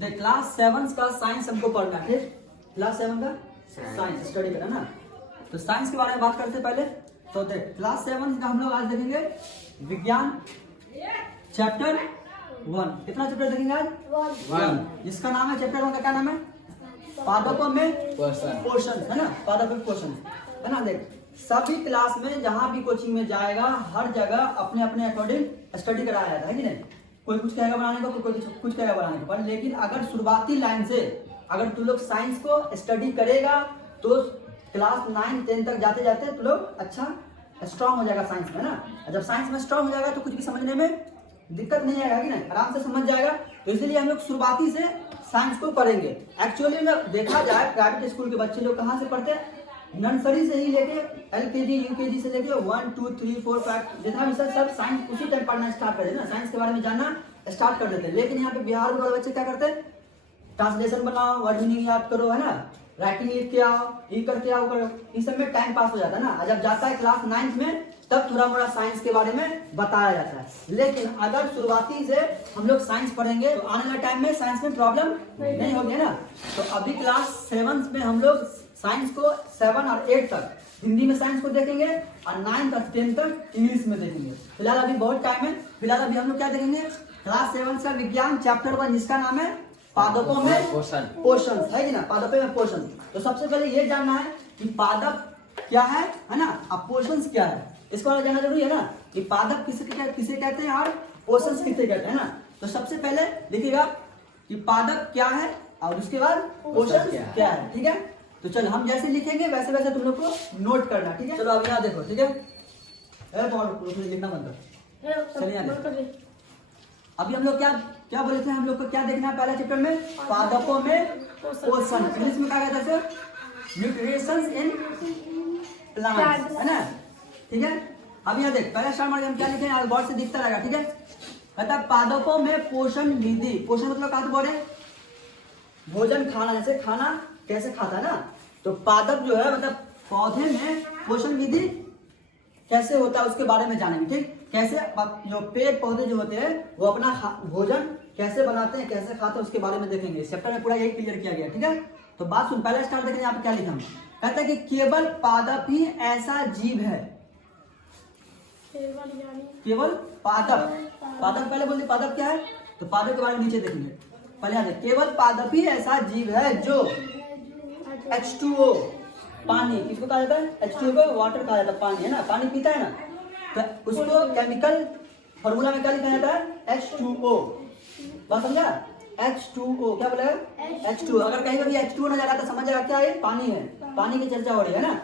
देख क्लास 7 का साइंस हमको पढ़ना है, क्लास 7 का साइंस स्टडी करना ना। तो साइंस के बारे में बात करते हैं पहले। तो देख क्लास 7 का हम लोग आज देखेंगे विज्ञान चैप्टर 1। कितना चैप्टर देखेंगे आज? 1। जिसका नाम है चैप्टर 1 का क्या नाम है? पादपों में पोषण, है ना। पादपों में पोषण, है ना। देख सभी क्लास में जहां भी कोचिंग में जाएगा हर जगह अपने अपने अकॉर्डिंग स्टडी कराया जाता है कि नहीं। कोई कुछ कहेगा बनाने को, कोई कुछ कहेगा बनाने को, पर लेकिन अगर शुरुआती लाइन से अगर तू लोग साइंस को स्टडी करेगा तो क्लास 9 10 तक जाते जाते तू लोग अच्छा स्ट्रांग हो जाएगा साइंस में ना। जब साइंस में स्ट्रांग हो जाएगा तो कुछ भी समझने में दिक्कत नहीं आएगा कि नहीं, आराम से समझ जाएगा। तो इसलिए हम लोग शुरुआती से साइंस को पढ़ेंगे। एक्चुअली में देखा जाए प्राइवेट स्कूल के बच्चे लोग कहाँ से पढ़ते हैं? नर्सरी से ही लेके LKG UKG से लेके 1 2 3 4 5 जितना भी सब साइंस उसी टाइम पढ़ना स्टार्ट कर देते ना, साइंस के बारे में जानना स्टार्ट कर देते हैं। लेकिन यहाँ पे बिहार में बच्चे क्या करते हैं? ट्रांसलेशन बनाओ, वर्ड मीनिंग याद करो, है ना, राइटिंग लिख के आओ, ये करके आओ, करो। इन सब में टाइम पास हो जाता है ना। जब जाता है क्लास 9 में तब थोड़ा मोड़ा साइंस के बारे में बताया जाता है। लेकिन अगर शुरुआती से हम लोग साइंस पढ़ेंगे तो आने वाले टाइम में साइंस में प्रॉब्लम नहीं होगी ना। तो अभी क्लास 7 में हम लोग साइंस को 7 और 8 तक हिंदी में साइंस को देखेंगे और 9 और 10 तक इंग्लिश में देखेंगे। फिलहाल अभी बहुत टाइम है। फिलहाल अभी हम लोग क्या देखेंगे? क्लास 7 का विज्ञान चैप्टर 1 जिसका नाम है पादपों में पोषण, है कि ना। पादपों में पोषण। तो सबसे पहले ये जानना है कि पादप क्या है ना, और पोषण क्या है, इसको जानना जरूरी है ना कि पादप किसे कहते हैं और पोषण किसे कहते हैं ना। तो सबसे पहले देखिएगा कि पादप क्या है और उसके बाद पोषण क्या है, ठीक है। तो चलो हम जैसे लिखेंगे वैसे वैसे तुम लोग को नोट करना, ठीक है। चलो अब यहाँ देखो, ठीक है। लिखना बंद कर, चलिए। अभी हम लोग क्या बोले थे? हम लोग को क्या देखना है पहले चैप्टर में? पादपों में पोषण। इंग्लिश में क्या कहते हैं सर? न्यूट्रिशंस इन प्लांट्स, है ना, ठीक है। अब यहाँ देख पहले स्टार्ट में हम क्या लिखे हैं बोर्ड से दिखता रहेगा, ठीक है। मतलब पादपों में पोषण विधि। पोषण मतलब क्या बोले? भोजन खाना, जैसे खाना कैसे खाता है ना। तो पादप जो है मतलब पौधे में पोषण विधि कैसे होता है उसके बारे में जानेंगे, ठीक। कैसे जो पेड़ पौधे जो होते हैं वो अपना भोजन कैसे बनाते हैं, कैसे खाते हैं, उसके बारे में देखेंगे। चैप्टर में पूरा यही क्लियर किया गया, ठीक है। तो बात सुन, पहले स्टार्ट देखेंगे यहाँ पे क्या लिखा है। कहता है कि केवल पादप ही ऐसा जीव है, केवल पादप। पादप पहले बोलते पादप क्या है, तो पादप के बारे में नीचे देखेंगे। पहले यहाँ देख, केवल पादप ही ऐसा जीव है जो H2O पानी, किसको कहा जाता है? H2O को वाटर कहा जाता है, पानी, है ना। पानी पीता है ना, तो उसको केमिकल फॉर्मूला में क्या लिखा जाता है? H2O। बात समझा? H2O क्या बोला? H2O। अगर कहीं भी H2O नजर आता समझ जाएगा क्या ये पानी है, पानी की चर्चा हो रही है ना।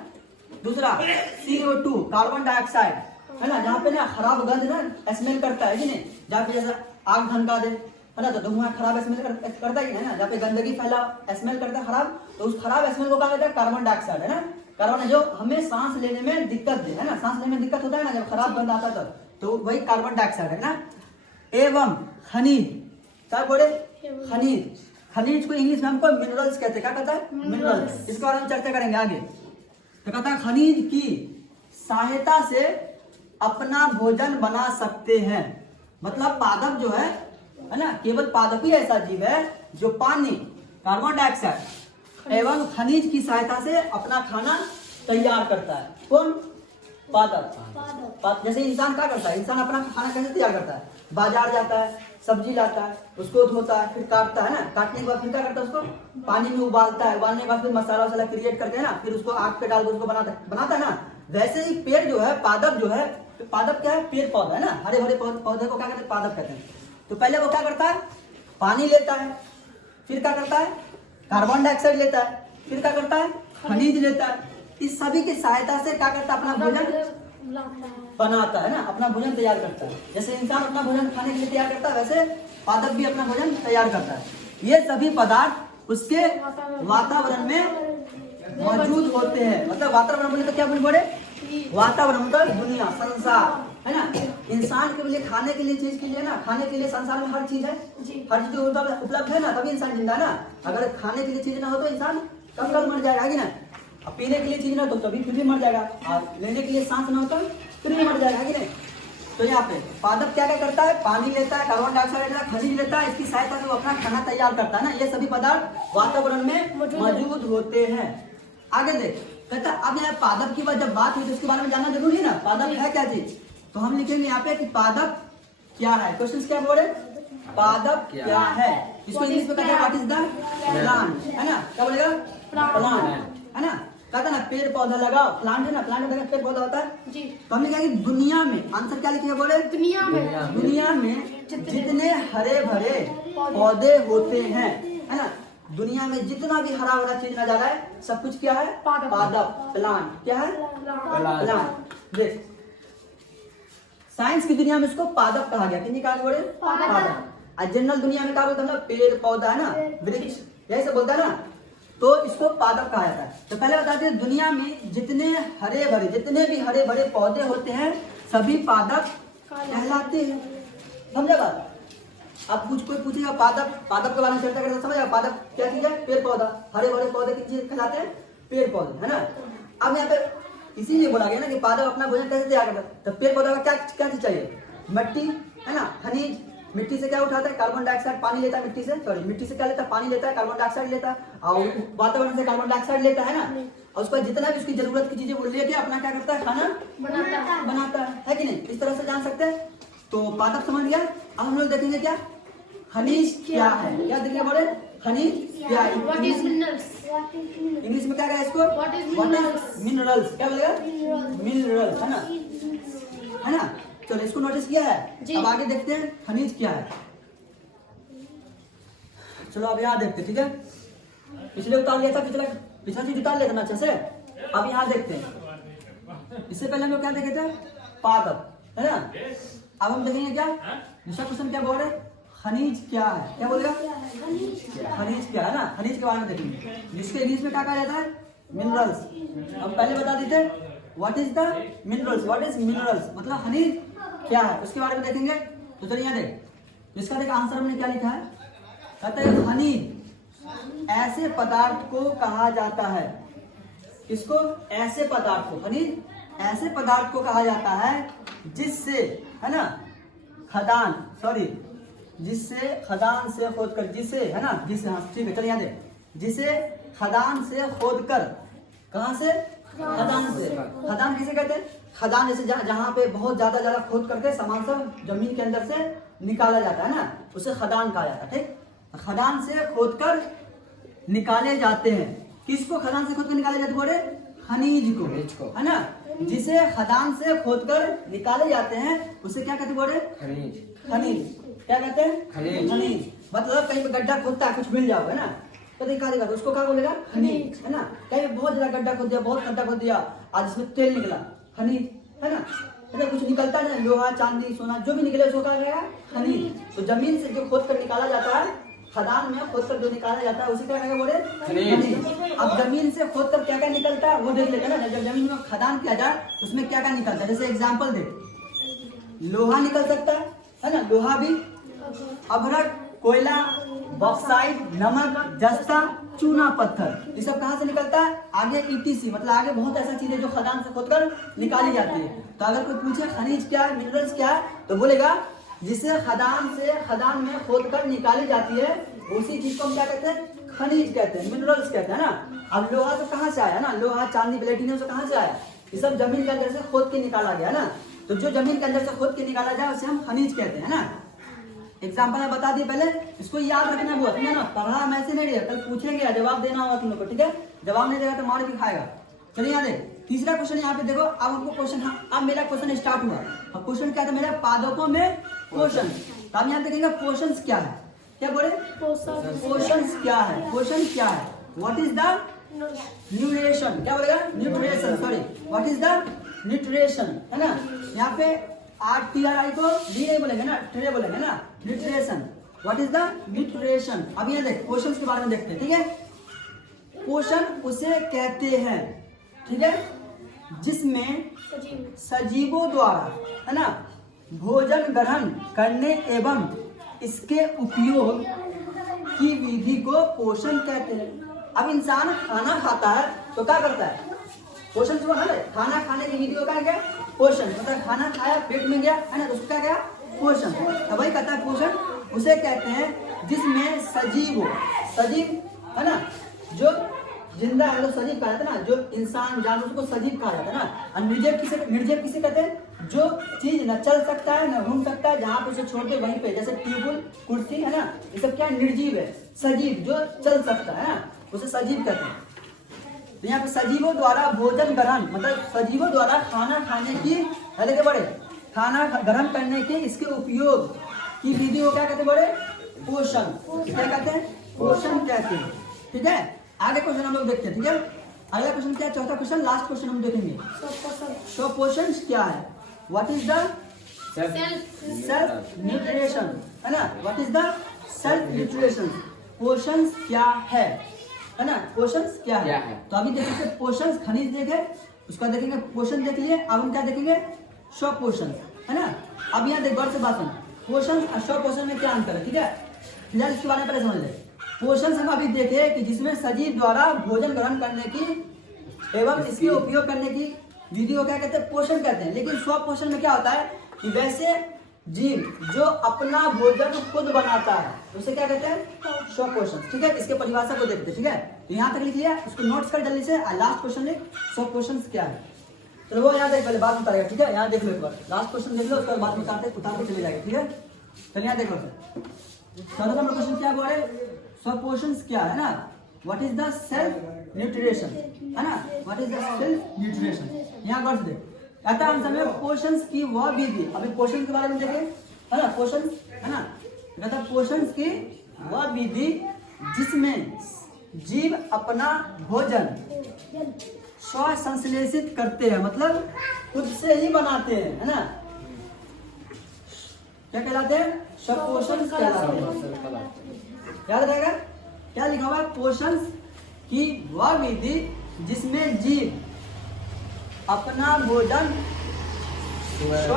दूसरा CO2 कार्बन डाइऑक्साइड, है ना, जहाँ पे ना खराब गंध ना स्मेल करता है कि नहीं, जहाँ पे जैसा आग धमका दे, है ना, तो धुआं खराब स्मेल करता है ना, जहाँ पे गंदगी फैला स्मेल करता है खराब, तो उस खराब स्मेल को कहा जाता है कार्बन डाइऑक्साइड, है ना। कार्बन जो हमें सांस लेने में दिक्कत दे, है ना, सांस लेने में दिक्कत होता है ना जब खराब गंध आता है तो वही कार्बन डाइऑक्साइड है ना। एवं खनिज, क्या बोले? खनिज। खनिज को इंग्लिश में हमको मिनरल्स कहते हैं। क्या कहता है? मिनरल्स। इसके बारे में चर्चा करेंगे आगे। तो कहता है खनिज की सहायता से अपना भोजन बना सकते हैं। मतलब पादप जो है ना, केवल पादप ही ऐसा जीव है जो पानी, कार्बन डाइऑक्साइड एवं खनिज की सहायता से अपना खाना तैयार करता है। कौन? पादप। जैसे इंसान क्या करता है? इंसान अपना खाना कैसे तैयार करता है? बाजार जाता है, सब्जी लाता है, उसको धोता है, फिर काटता है ना, काटने के बाद फिर क्या करता है? उसको पानी में उबालता है, उबालने के बाद फिर मसाला वसाला क्रिएट करके ना फिर उसको आग पे डाल के उसको बनाता है ना। वैसे ही पेड़ जो है, पादप जो है, पादप क्या है? पेड़ पौधा है ना, हरे भरे पौधे को क्या कहते हैं? पादप कहते हैं। तो पहले वो क्या करता है? पानी लेता है, फिर क्या करता है? कार्बन डाइऑक्साइड लेता है, फिर क्या करता है? खनिज लेता है। इस सभी की सहायता से क्या करता है? अपना भोजन बनाता है ना, अपना भोजन तैयार करता है। जैसे इंसान अपना भोजन खाने के लिए तैयार करता है वैसे पादप भी अपना भोजन तैयार करता है। ये सभी पदार्थ उसके वातावरण में मौजूद होते हैं। मतलब वातावरण बोले तो क्या बोले? वातावरण मतलब दुनिया, संसार, है ना। इंसान के लिए खाने के लिए चीज के लिए ना, खाने के लिए संसार में हर चीज है, हर चीज उपलब्ध है ना, तभी इंसान जिंदा है ना। अगर खाने के लिए चीज ना हो तो इंसान कब मर जाएगा कि ना। अब पीने के लिए चीज ना तो तभी फिर भी मर जाएगा, और लेने के लिए सांस ना हो तो फिर भी मर जाएगा कि नहीं। तो यहाँ पे पादप क्या क्या करता है, पानी लेता है, कार्बन डाइऑक्साइड लेता है, खनिज लेता है, इसकी सहायता से वो अपना खाना तैयार करता है ना। ये सभी पदार्थ वातावरण में मौजूद होते हैं। आगे देख, कहता है अब यहाँ पादप की जब बात हुई तो उसके बारे में जानना जरूरी है ना, पादप है क्या चीज। तो हम लिखेंगे यहाँ पे कि पादप क्या है। क्वेश्चन क्या बोले, पादप क्या है। इसको इंग्लिश में कहते हैं व्हाट इज द प्लांट, है ना। क्या बोलेगा, प्लांट, है ना। कहता ना पेड़ पौधा लगाओ, प्लांट है ना, प्लांट में पेड़ पौधा होता है जी। तो हमने कहा कि दुनिया में, आंसर क्या लिखे बोले, दुनिया में जितने हरे भरे पौधे होते हैं, है ना, दुनिया में जितना भी हरा भरा चीज नजर आ है सब कुछ क्या है, पादप, प्लांट। क्या है, प्लांट। देख साइंस की दुनिया में इसको पादप कहा गया, किन्हीं कहा बोले, पादप। और जनरल दुनिया में क्या बोलते हैं, पेड़ पौधा है ना, वृक्ष, यही सब बोलता है ना, तो इसको पादप कहा जाता है। तो पहले बताते हैं दुनिया में जितने हरे भरे, जितने भी हरे भरे पौधे होते हैं सभी पादप कहलाते हैं। समझा बात। अब कोई पूछेगा पादप के बारे में चर्चा करते समझ, पादप क्या चीज है, पेड़ पौधा। हरे भरे पौधे की चीज कहलाते हैं, पेड़ पौधे, है ना। अब यहाँ पे इसीलिए बोला गया ना कि पादप अपना भोजन कैसे तैयार करता है। तो पेड़ पौधा का क्या चीज चाहिए, मिट्टी, है ना, खनिज। मिट्टी से क्या उठाता है, कार्बन डाइऑक्साइड, पानी लेता है मिट्टी से, सॉरी मिट्टी से क्या लेता है, पानी लेता है, कार्बन डाइऑक्साइड लेता है, और वातावरण से कार्बन डाइऑक्साइड लेता है ना। और उसका जितना भी उसकी जरूरत की चीजें वो लेके अपना क्या करता है, खाना बनाता है कि नहीं। इस तरह से जान सकते हैं। तो पादप समझ गया। अब हम लोग देखेंगे क्या, खनिज क्या है। क्या देखेंगे बोले, खनिज क्या है। इंग्लिश में क्या कहा इसको, व्हाट इज मिनरल्स। क्या बोलेगा, मिनरल्स, है ना। चलो इसको नोटिस किया है। अब आगे देखते हैं खनिज क्या है। चलो अब यहाँ देखते हैं, ठीक है। पिछले उतार लिया था, पिछला चीज उतार लेते ना अच्छे से। अब यहाँ देखते हैं, इससे पहले हम लोग क्या देखे थे, पादप, है ना। अब हम देखेंगे क्या, दूसरा क्वेश्चन क्या बोल रहे, खनिज क्या है। क्या बोलेगा, खनिज क्या है ना, खनिज के बारे में देखेंगे, जिसके इंग्लिश में क्या कहा जाता है, मिनरल्स। अब पहले बता देते what is the minerals, what is minerals मतलब खनिज क्या है, उसके बारे में देखेंगे। तो चलिए यहाँ देख, इसका देख आंसर हमने क्या लिखा है, कहते हैं खनिज ऐसे पदार्थ को कहा जाता है। इसको ऐसे पदार्थ को, खनिज ऐसे पदार्थ को कहा जाता है जिससे, है ना, जिससे खदान से खोदकर, जिसे, है ना, जिसे, हाँ ठीक है। चलिए यहाँ देख, जिसे खदान से खोदकर, कहाँ से, खदान से। खदान किसे कहते हैं, खदान जैसे जहाँ पे बहुत ज्यादा खोद करके सामान सब जमीन के अंदर से निकाला जाता है ना, उसे खदान कहा जाता है। ठीक, खदान से खोदकर निकाले जाते हैं। किसको खदान से खोदकर निकाले जाते, बोले खनिज को, है ना। जिसे खदान से खोदकर निकाले जाते हैं उसे क्या कहते, बोले खनिज। क्या कहते हैं, खनिज। मतलब कहीं पे गड्ढा खोदता है, कुछ मिल जाओ, है ना, तो देखा तो उसको क्या बोलेगा, खनिज, है ना। कहीं बहुत ज्यादा गड्ढा खोद दिया, बहुत गड्ढा खोद दिया, आज इसमें तेल निकला, खनिज, है ना। मतलब कुछ निकलता है, लोहा चांदी सोना जो भी निकले उसको क्या कहेगा, खनिज। तो जमीन से जो खोद कर निकाला जाता है, खदान में खोद कर जो निकाला जाता है उसे क्या कहेंगे, बोले खनिज। अब जमीन से खोद कर क्या क्या निकलता है वो देख लेते हैं ना। जब जमीन में खदान किया जाए तो उसमें क्या क्या निकलता है, जैसे एग्जाम्पल दे, लोहा निकल सकता है ना, लोहा भी, अभ्रक, कोयला, बॉक्साइट, नमक, जस्ता, चूना पत्थर, ये सब कहाँ से निकलता है, आगे ETC, मतलब आगे बहुत ऐसा चीज है जो खदान से खोदकर निकाली जाती है। तो अगर कोई पूछे खनिज क्या है, मिनरल्स क्या है, तो बोलेगा जिसे खदान में खोदकर निकाली जाती है उसी चीज को हम क्या कहते हैं, खनिज कहते हैं, मिनरल्स कहते हैं ना। अब लोहा तो कहाँ से आया ना, लोहा चांदी प्लेटिनियम से कहाँ से आया, ये सब जमीन के अंदर से खोद के निकाला गया ना। तो जो जमीन के अंदर से खोद के निकाला जाए उसे हम खनिज कहते हैं ना। एग्जाम्पल मैं बता दिए, पहले इसको याद रखना है, बहुत ना पढ़ा हम ऐसे नहीं, कल पूछेंगे जवाब देना होगा तुम लोग को, ठीक है। जवाब नहीं देगा तो मार भी खाएगा। चलिए यहाँ देख, तीसरा क्वेश्चन यहाँ पे देखो। अब हमको क्वेश्चन, अब मेरा क्वेश्चन स्टार्ट हुआ। अब क्वेश्चन क्या था मेरा, पादपों में पोषण। तो हम यहाँ देखेंगे पोषण क्या है। क्या बोले, पोषण क्या है, पोषण क्या है, व्हाट इज द न्यूट्रिशन। क्या बोलेगा, nutrition, sorry, what is the nutrition, है ना। यहाँ पे RTRI को डी नहीं बोलेंगे ना, ट्रे बोलेंगे ना, nutrition. What is the nutrition. अब ये देख पोषण के बारे में देखते हैं, ठीक है। पोषण उसे कहते हैं, ठीक है, जिसमें सजीवों द्वारा, है ना, भोजन ग्रहण करने एवं इसके उपयोग की विधि को पोषण कहते हैं। अब इंसान खाना खाता है तो क्या करता है, पोषण से खाना खाने की विधि को क्या पोषण, मतलब खाना खाया पेट में गया है ना, तो उसका क्या पोषण। तो वही कहता है पोषण उसे कहते हैं जिसमें सजीव हो, सजीव है ना, जो जिंदा है तो सजीव कहा जाता है ना, जो इंसान जानवर को सजीव कहा जाता है ना। और निर्जीव किसे कहते हैं, जो चीज न चल सकता है न घूम सकता है, जहाँ पे उसे छोड़ के वहीं पे, जैसे टेबल कुर्सी है ना, ये सब क्या निर्जीव है। सजीव जो चल सकता है ना उसे सजीव कहते हैं। तो यहाँ पे सजीवों द्वारा भोजन ग्रहण, मतलब सजीवों द्वारा खाना खाने की, देखिए बड़े, खाना ग्रहण करने के इसके उपयोग की विधि को क्या कहते हैं बड़े, पोषण। क्या कहते हैं, पोषण कहते हैं। ठीक है, आगे क्वेश्चन हम लोग देखते हैं। ठीक है, अगला क्वेश्चन क्या है, चौथा क्वेश्चन, लास्ट क्वेश्चन हम देखेंगे। स्वपोषण क्या है, what is the self nutrition, है ना, what is the self nutrition, पोषण क्या है ना, पोषण क्या है। तो अभी देखेंगे पोषण, खनिज देखे, उसका देखेंगे पोषण देख लिए, अब हम क्या देखेंगे, स्वपोषण, है ना। अब यहाँ देख गौर से बात सुन, पोषण और स्वपोषण में क्या अंतर है। ठीक है, फिलहाल इसके बारे में पहले समझ ले। पोषण हम अभी देखे कि जिसमें सजीव द्वारा भोजन ग्रहण करने की एवं इसके उपयोग करने की विधि को क्या कहते हैं, पोषण कहते हैं। लेकिन स्वपोषण में क्या होता है कि वैसे जीव जो अपना भोजन खुद बनाता है उसे क्या कहते हैं, स्वपोषण। ठीक है, इसके परिभाषा को देखते हैं। ठीक है, तो यहाँ तक लिख लिया, उसको नोट्स कर जल्दी से। लास्ट क्वेश्चन लिख, स्वपोषण क्या है। चलो वो यहाँ देख, पहले बात बताएगा। ठीक है, यहाँ देख लो एक बार, लास्ट क्वेश्चन देख लो, उसके बाद बात उतारते चले जाएगा। ठीक है, चलिए यहाँ देखो सर, नंबर क्वेश्चन क्या बोले, स्वपोषण क्या है ना, what is the self nutrition, है ना, what is the self nutrition. यहाँ गौर से देख, कहता आंसर में पोषण की वह विधि, अभी पोषण के बारे में देखें, है ना, पोषण, है ना, कहता पोषण की वह विधि जिसमें जीव अपना भोजन स्व संश्लेषित करते हैं, मतलब खुद से ही बनाते हैं, है ना, क्या कहलाते हैं, स्वपोषण कहलाते हैं। याद रहेगा क्या लिखा हुआ है, पोषण की वह विधि जिसमें जीव अपना भोजन स्व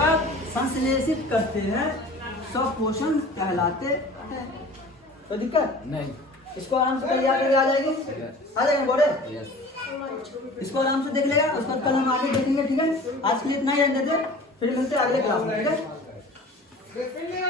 संश्लेषित करते हैं, स्वपोषण कहलाते हैं। तो दिक्कत नहीं, इसको आराम से याद आ जाएगी, आ जाएगा बोले, इसको आराम से देख लेगा, उसके बाद कल हम आगे देखेंगे। ठीक है, आज के लिए इतना ही रहने देते, फिर मिलते हैं अगले क्लास में। ठीक है।